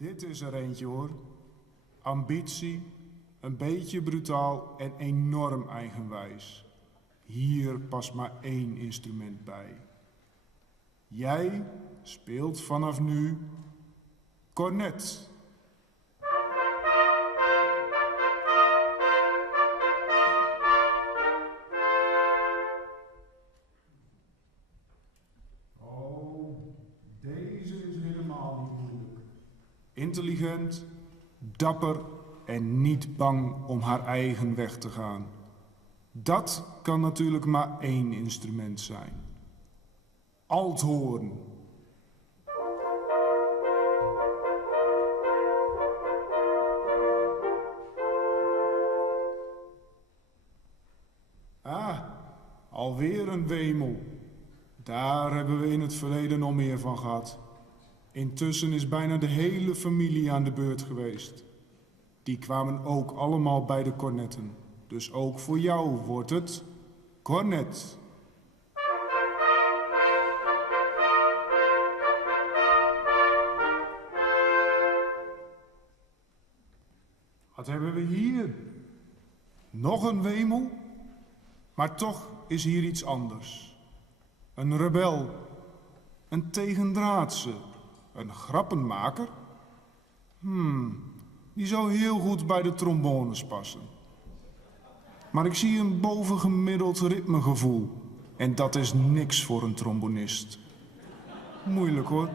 Dit is er eentje hoor. Ambitie, een beetje brutaal en enorm eigenwijs. Hier past maar één instrument bij. Jij speelt vanaf nu cornet. Intelligent, dapper en niet bang om haar eigen weg te gaan. Dat kan natuurlijk maar één instrument zijn. Althoorn. Alweer een wemel. Daar hebben we in het verleden nog meer van gehad. Intussen is bijna de hele familie aan de beurt geweest. Die kwamen ook allemaal bij de cornetten. Dus ook voor jou wordt het cornet. Wat hebben we hier? Nog een wemel? Maar toch is hier iets anders. Een rebel. Een tegendraadse. Een grappenmaker? Die zou heel goed bij de trombones passen. Maar ik zie een bovengemiddeld ritmegevoel. En dat is niks voor een trombonist. Moeilijk hoor.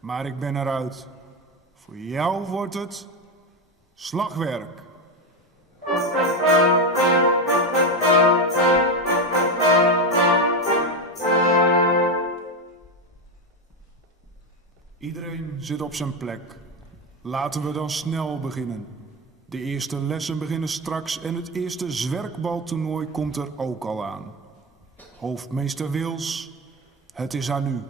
Maar ik ben eruit. Voor jou wordt het slagwerk. Iedereen zit op zijn plek. Laten we dan snel beginnen. De eerste lessen beginnen straks en het eerste zwerkbaltoernooi komt er ook al aan. Hoofdmeester Wils, het is aan u.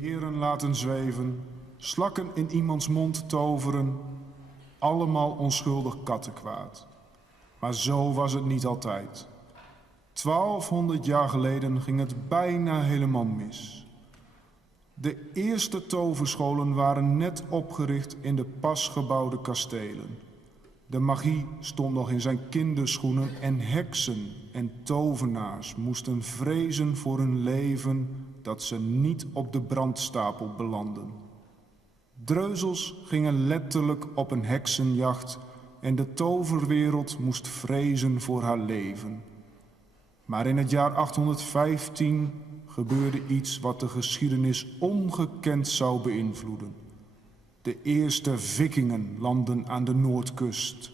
heren laten zweven, slakken in iemands mond toveren, allemaal onschuldig kattenkwaad. Maar zo was het niet altijd. 1200 jaar geleden ging het bijna helemaal mis. De eerste toverscholen waren net opgericht in de pas gebouwde kastelen. De magie stond nog in zijn kinderschoenen en heksen en tovenaars moesten vrezen voor hun leven dat ze niet op de brandstapel belanden. Dreuzels gingen letterlijk op een heksenjacht en de toverwereld moest vrezen voor haar leven. Maar in het jaar 815 gebeurde iets wat de geschiedenis ongekend zou beïnvloeden. De eerste vikingen landden aan de noordkust.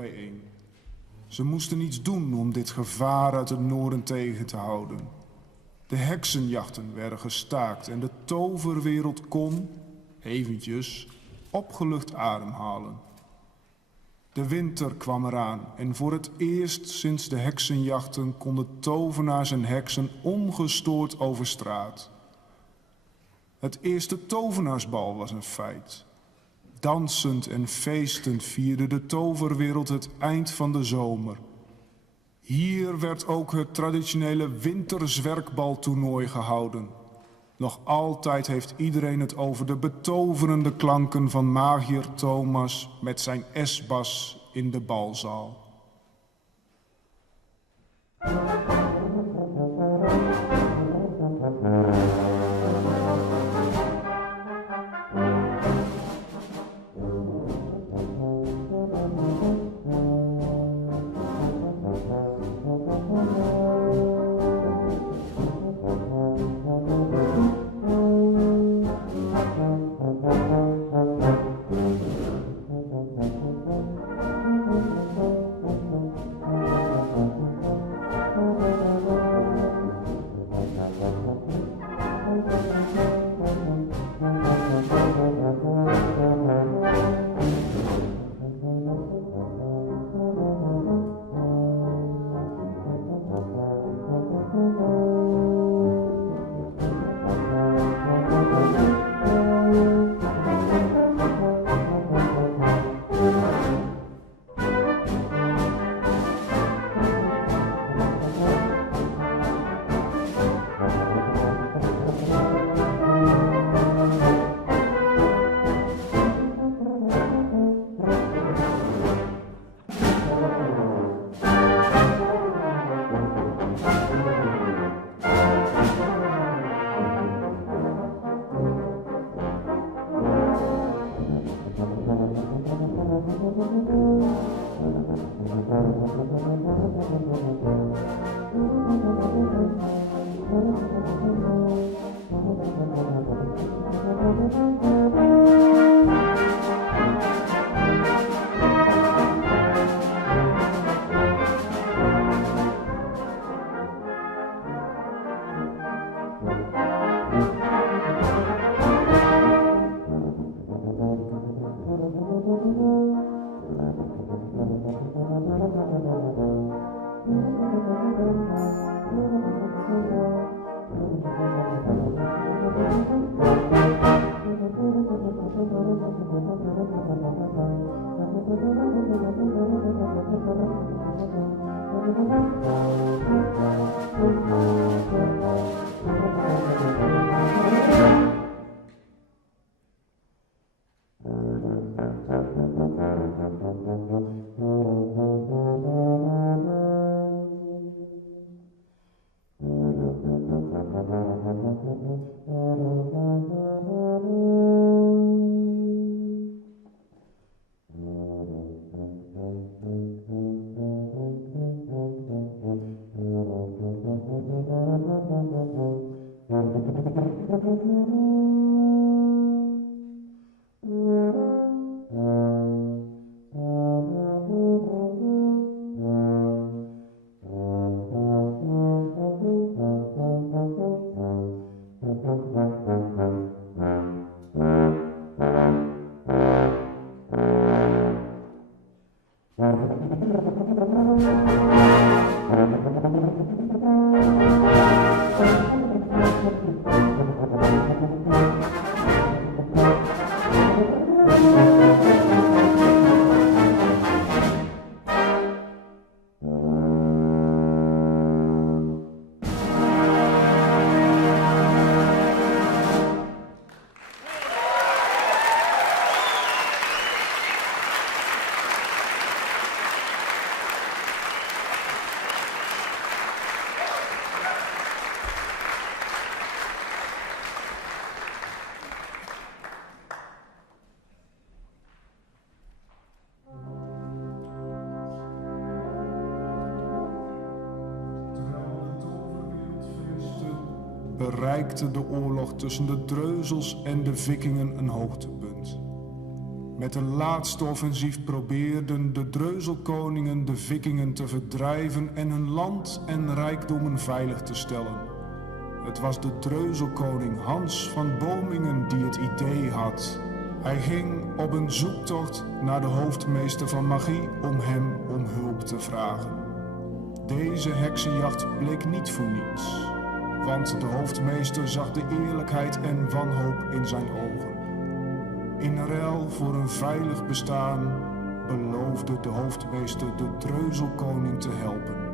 bijeen. Ze moesten iets doen om dit gevaar uit het noorden tegen te houden. De heksenjachten werden gestaakt en de toverwereld kon, eventjes, opgelucht ademhalen. De winter kwam eraan en voor het eerst sinds de heksenjachten konden tovenaars en heksen ongestoord over straat. Het eerste tovenaarsbal was een feit. Dansend en feestend vierde de toverwereld het eind van de zomer. Hier werd ook het traditionele winterzwerkbaltoernooi gehouden. Nog altijd heeft iedereen het over de betoverende klanken van magier Thomas met zijn esbas in de balzaal. Bereikte de oorlog tussen de Dreuzels en de Vikingen een hoogtepunt. Met een laatste offensief probeerden de Dreuzelkoningen de Vikingen te verdrijven en hun land en rijkdommen veilig te stellen. Het was de Dreuzelkoning Hans van Bomingen die het idee had. Hij ging op een zoektocht naar de hoofdmeester van magie om hem om hulp te vragen. Deze heksenjacht bleek niet voor niets, want de hoofdmeester zag de eerlijkheid en wanhoop in zijn ogen. In ruil voor een veilig bestaan beloofde de hoofdmeester de Dreuzelkoning te helpen.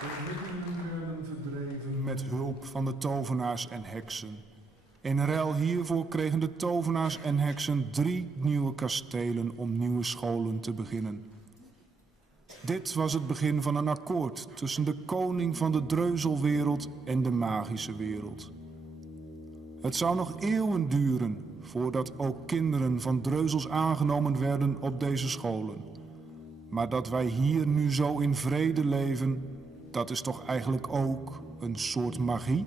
De Vikingen werden verdreven met hulp van de tovenaars en heksen. In ruil hiervoor kregen de tovenaars en heksen 3 nieuwe kastelen om nieuwe scholen te beginnen. Dit was het begin van een akkoord tussen de koning van de Dreuzelwereld en de magische wereld. Het zou nog eeuwen duren voordat ook kinderen van Dreuzels aangenomen werden op deze scholen. Maar dat wij hier nu zo in vrede leven, dat is toch eigenlijk ook een soort magie?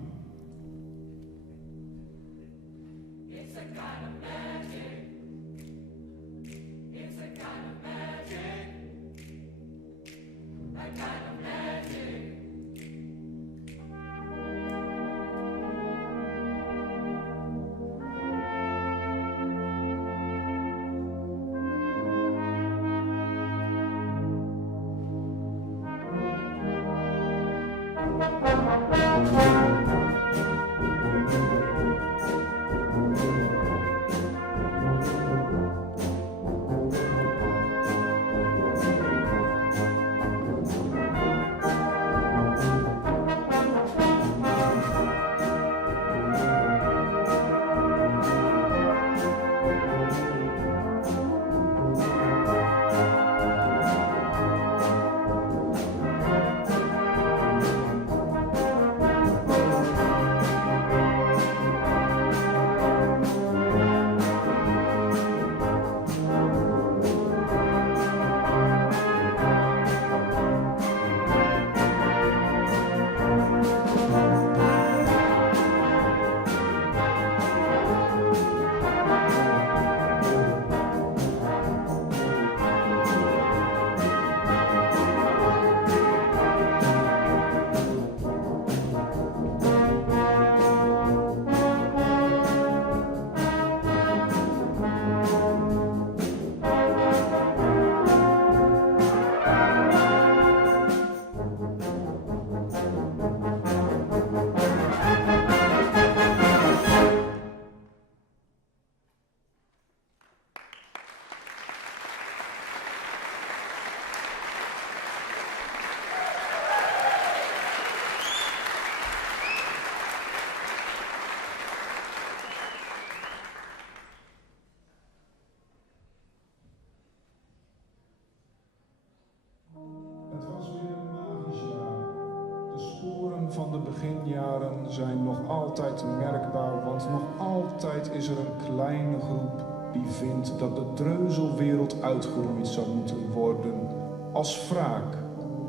beginjaren zijn nog altijd merkbaar, want nog altijd is er een kleine groep die vindt dat de dreuzelwereld uitgeroeid zou moeten worden als wraak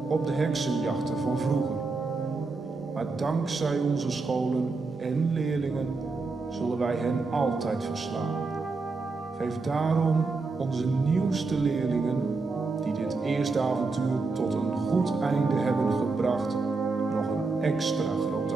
op de heksenjachten van vroeger. Maar dankzij onze scholen en leerlingen zullen wij hen altijd verslaan. Geef daarom onze nieuwste leerlingen, die dit eerste avontuur tot een goed einde hebben gebracht, nog een extra grote